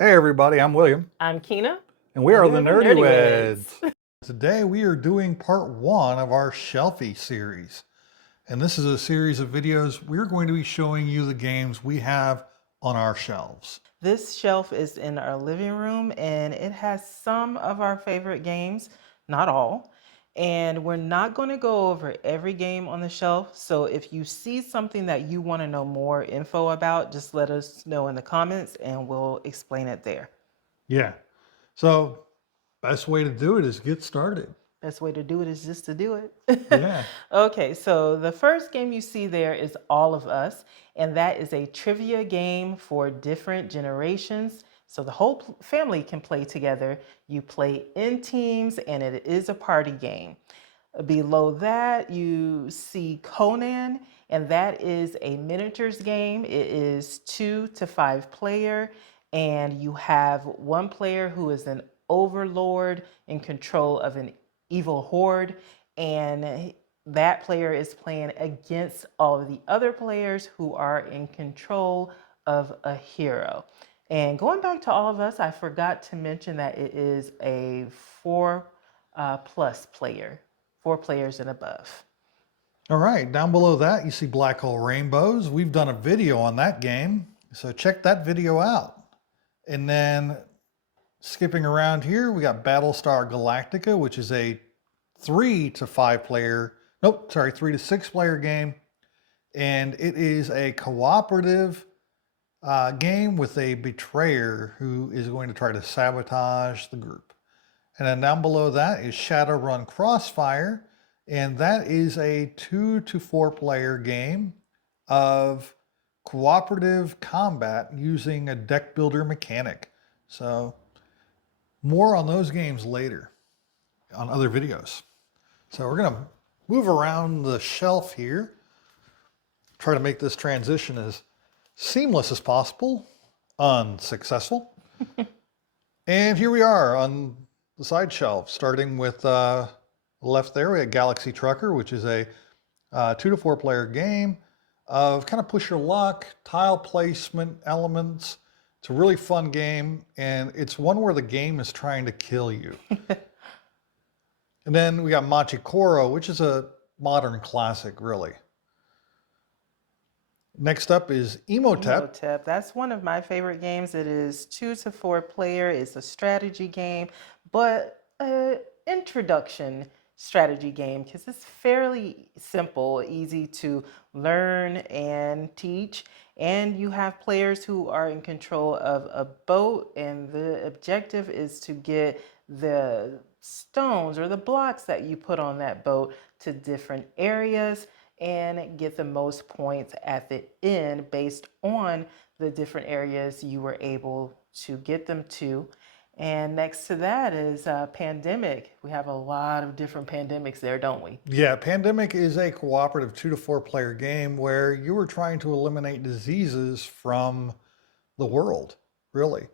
Hey everybody, I'm William, I'm Kina, and we and are we the are the Nerdy Nerdyweds. Weds. Today we are doing part one of our Shelfie series. And this is a series of videos we're going to be showing you the games we have on our shelves. This shelf is in our living room and it has some of our favorite games, not all. And we're not going to go over every game on the shelf. So if you see something that you want to know more info about, just let us know in the comments and we'll explain it there. Yeah. So, best way to do it is get started. Best way to do it is just to do it. Yeah. Okay, so the first game you see there is All of Us, and that is a trivia game for different generations. So the whole family can play together. You play in teams, and it is a party game. Below that, you see Conan, and that is a miniatures game. It is 2 to 5 player, and you have one player who is an overlord in control of an evil horde, and that player is playing against all of the other players who are in control of a hero. And going back to All of Us, I forgot to mention that it is a four plus player, 4 players and above. All right. Down below that, you see Black Hole Rainbows. We've done a video on that game. So, check that video out. And then skipping around here, we got Battlestar Galactica, which is a 3 to 5 player, nope, sorry, 3 to 6 player game. And it is a cooperative game with a betrayer who is going to try to sabotage the group. And then down below that is Shadowrun Crossfire. And that is a 2 to 4 player game of cooperative combat using a deck builder mechanic. So more on those games later on other videos. So we're going to move around the shelf here, try to make this transition as seamless as possible, unsuccessful. And here we are on the side shelf, starting with left there, we have Galaxy Trucker, which is a 2 to 4 player game of kind of push your luck, tile placement elements. It's a really fun game, and it's one where the game is trying to kill you. And then we got Machikoro, which is a modern classic, really. Next up is Emotep. Emotep, that's one of my favorite games. It is 2 to 4 player. It's a strategy game, but an introduction strategy game because it's fairly simple, easy to learn and teach. And you have players who are in control of a boat, and the objective is to get the stones or the blocks that you put on that boat to different areas and get the most points at the end based on the different areas you were able to get them to. And next to that is Pandemic. We have a lot of different pandemics there, don't we? Yeah, Pandemic is a cooperative 2 to 4 player game where you are trying to eliminate diseases from the world, really.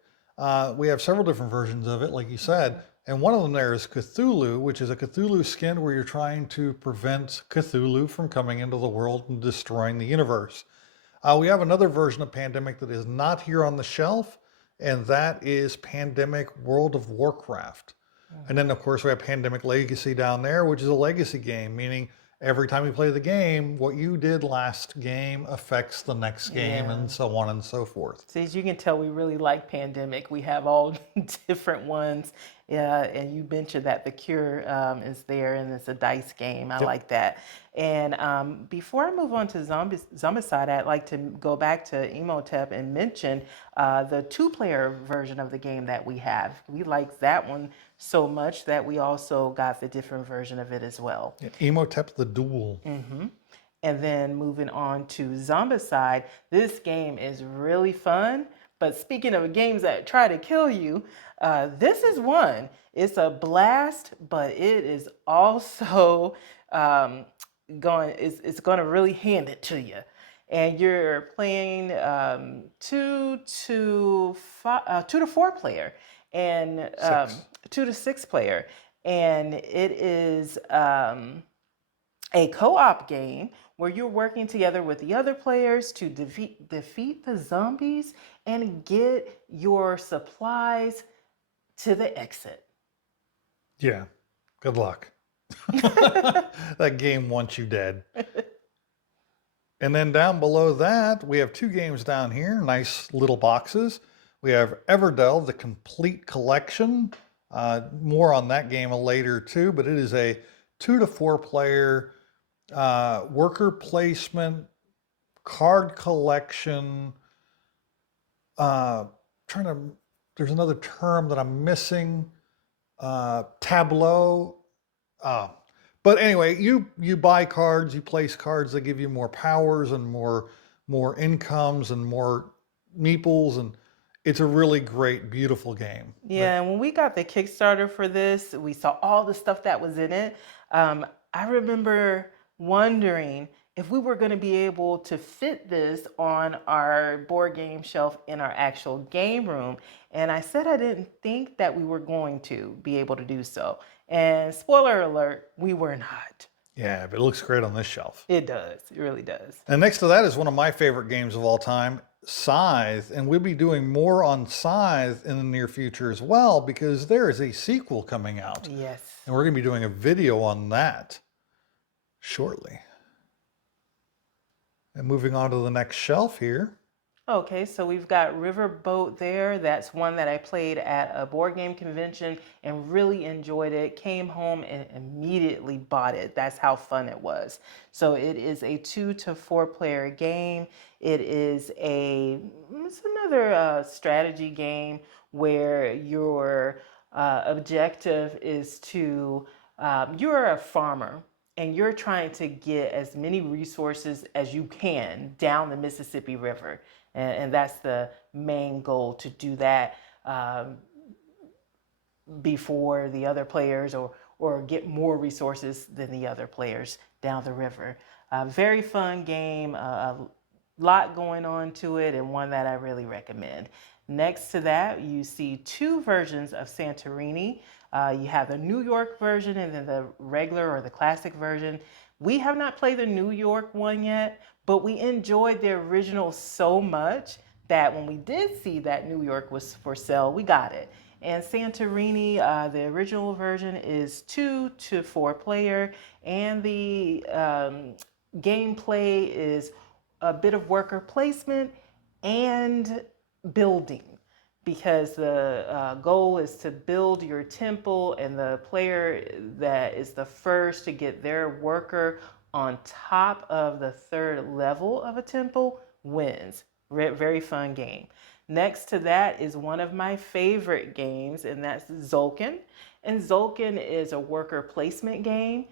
We have several different versions of it, like you said. And one of them there is Cthulhu, which is a Cthulhu skin where you're trying to prevent Cthulhu from coming into the world and destroying the universe. We have another version of Pandemic that is not here on the shelf, and that is Pandemic World of Warcraft. And then, of course, we have Pandemic Legacy down there, which is a legacy game, meaning every time you play the game, what you did last game affects the next game, Yeah. and so on and so forth. See, as you can tell, we really like Pandemic. We have all different ones. And you mentioned that the Cure is there, and it's a dice game. I Yep. like that. And before I move on to Zombicide, I'd like to go back to Emotep and mention the 2 player version of the game that we have. We like that one so much that we also got the different version of it as well. Yeah, Emotep the Duel. And then moving on to Zombicide, this game is really fun. But speaking of games that try to kill you, this is one. It's a blast, but it is also it's going to really hand it to you. And you're playing 2 to 4 player and 2 to 6 player, and it is A co-op game where you're working together with the other players to defeat the zombies and get your supplies to the exit. Yeah. Good luck. That game wants you dead. And then down below that, we have two games down here, nice little boxes. We have Everdell, the complete collection. More on that game later too, but it is a 2 to 4 player worker placement, card collection. There's another term that I'm missing. Tableau. But anyway, you buy cards, you place cards that give you more powers and more incomes and more meeples, and it's a really great, beautiful game. Yeah, and when we got the Kickstarter for this, we saw all the stuff that was in it. I remember wondering if we were going to be able to fit this on our board game shelf in our actual game room. And I said I didn't think that we were going to be able to do so. And spoiler alert, we were not. Yeah, but it looks great on this shelf. It does. It really does. And next to that is one of my favorite games of all time, Scythe. And we'll be doing more on Scythe in the near future as well, because there is a sequel coming out. Yes. And we're going to be doing a video on that shortly. And moving on to the next shelf here. Okay, so we've got Riverboat there. That's one that I played at a board game convention and really enjoyed it. Came home and immediately bought it. That's how fun it was. So it is a 2 to 4 player game. It's another strategy game where your objective is to, you're a farmer and you're trying to get as many resources as you can down the Mississippi River. And that's the main goal, to do that before the other players, or get more resources than the other players down the river. Very fun game, a lot going on to it, and one that I really recommend. Next to that, you see two versions of Santorini. You have the New York version and then the regular or the classic version. We have not played the New York one yet, but we enjoyed the original so much that when we did see that New York was for sale, we got it. And Santorini, the original version is 2 to 4 player, and the gameplay is a bit of worker placement and building, because the goal is to build your temple, and the player that is the first to get their worker on top of the 3rd level of a temple wins. Very fun game. Next to that is one of my favorite games, and that's Tzolk'in. And Tzolk'in is a worker placement game,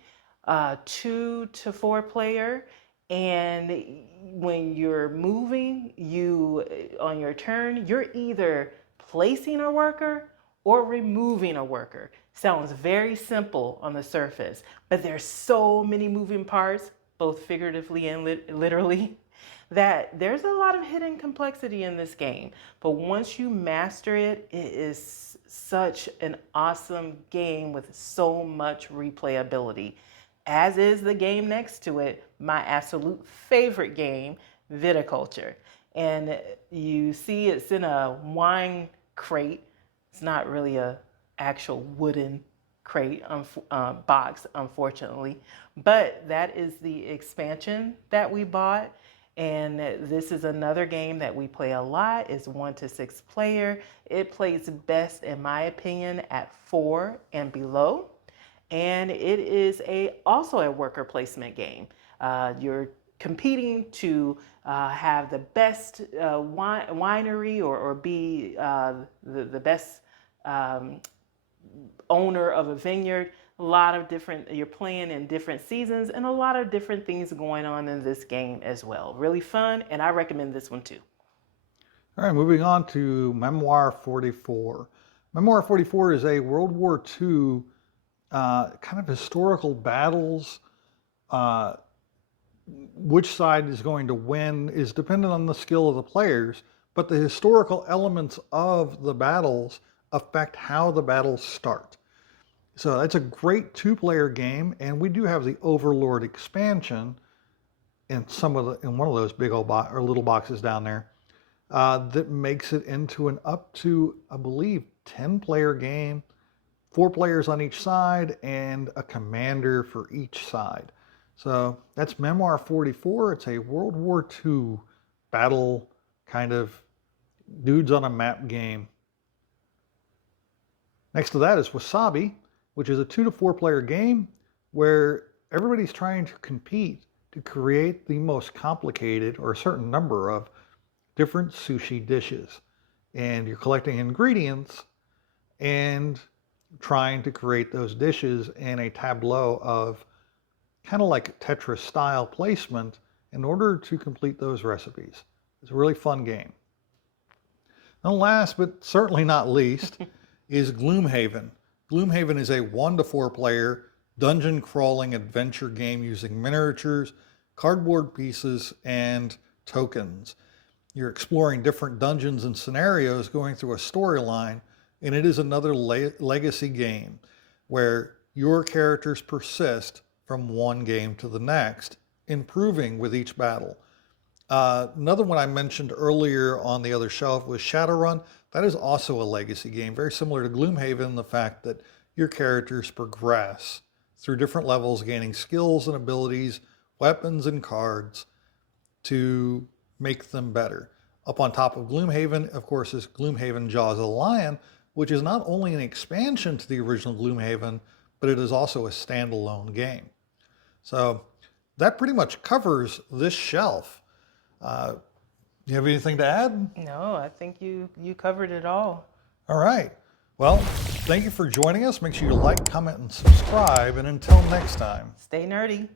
2 to 4 player. And when you're moving, on your turn, you're either placing a worker or removing a worker. Sounds very simple on the surface, but there's so many moving parts, both figuratively and literally, that there's a lot of hidden complexity in this game. But once you master it, it is such an awesome game with so much replayability. As is the game next to it, my absolute favorite game, Viticulture. And you see it's in a wine crate. It's not really a actual wooden crate, box, unfortunately. But that is the expansion that we bought. And this is another game that we play a lot. It's 1 to 6 player. It plays best, in my opinion, at 4 and below. And it is also a worker placement game. You're competing to have the best winery, or be the best owner of a vineyard. A lot of different, you're playing in different seasons, and a lot of different things going on in this game as well. Really fun, and I recommend this one too. All right, moving on to Memoir 44. Memoir 44 is a World War II kind of historical battles. Which side is going to win is dependent on the skill of the players, but the historical elements of the battles affect how the battles start. So that's a great 2-player game, and we do have the Overlord expansion in one of those big old or little boxes down there that makes it into an up to, I believe, 10-player game, 4 players on each side, and a commander for each side. So that's Memoir 44. It's a World War II battle kind of dudes on a map game. Next to that is Wasabi, which is a 2 to 4 player game where everybody's trying to compete to create the most complicated, or a certain number of different sushi dishes. And you're collecting ingredients and trying to create those dishes in a tableau of kind of like Tetris style placement in order to complete those recipes. It's a really fun game. And last but certainly not least is Gloomhaven. Gloomhaven is a 1 to 4 player dungeon crawling adventure game using miniatures, cardboard pieces, and tokens. You're exploring different dungeons and scenarios going through a storyline, and it is another legacy game where your characters persist from one game to the next, improving with each battle. Another one I mentioned earlier on the other shelf was Shadowrun. That is also a legacy game, very similar to Gloomhaven in the fact that your characters progress through different levels, gaining skills and abilities, weapons and cards to make them better. Up on top of Gloomhaven, of course, is Gloomhaven Jaws of the Lion, which is not only an expansion to the original Gloomhaven, but it is also a standalone game. So that pretty much covers this shelf. You have anything to add? No, I think you covered it all. All right. Well, thank you for joining us. Make sure you like, comment, and subscribe. And until next time. Stay nerdy.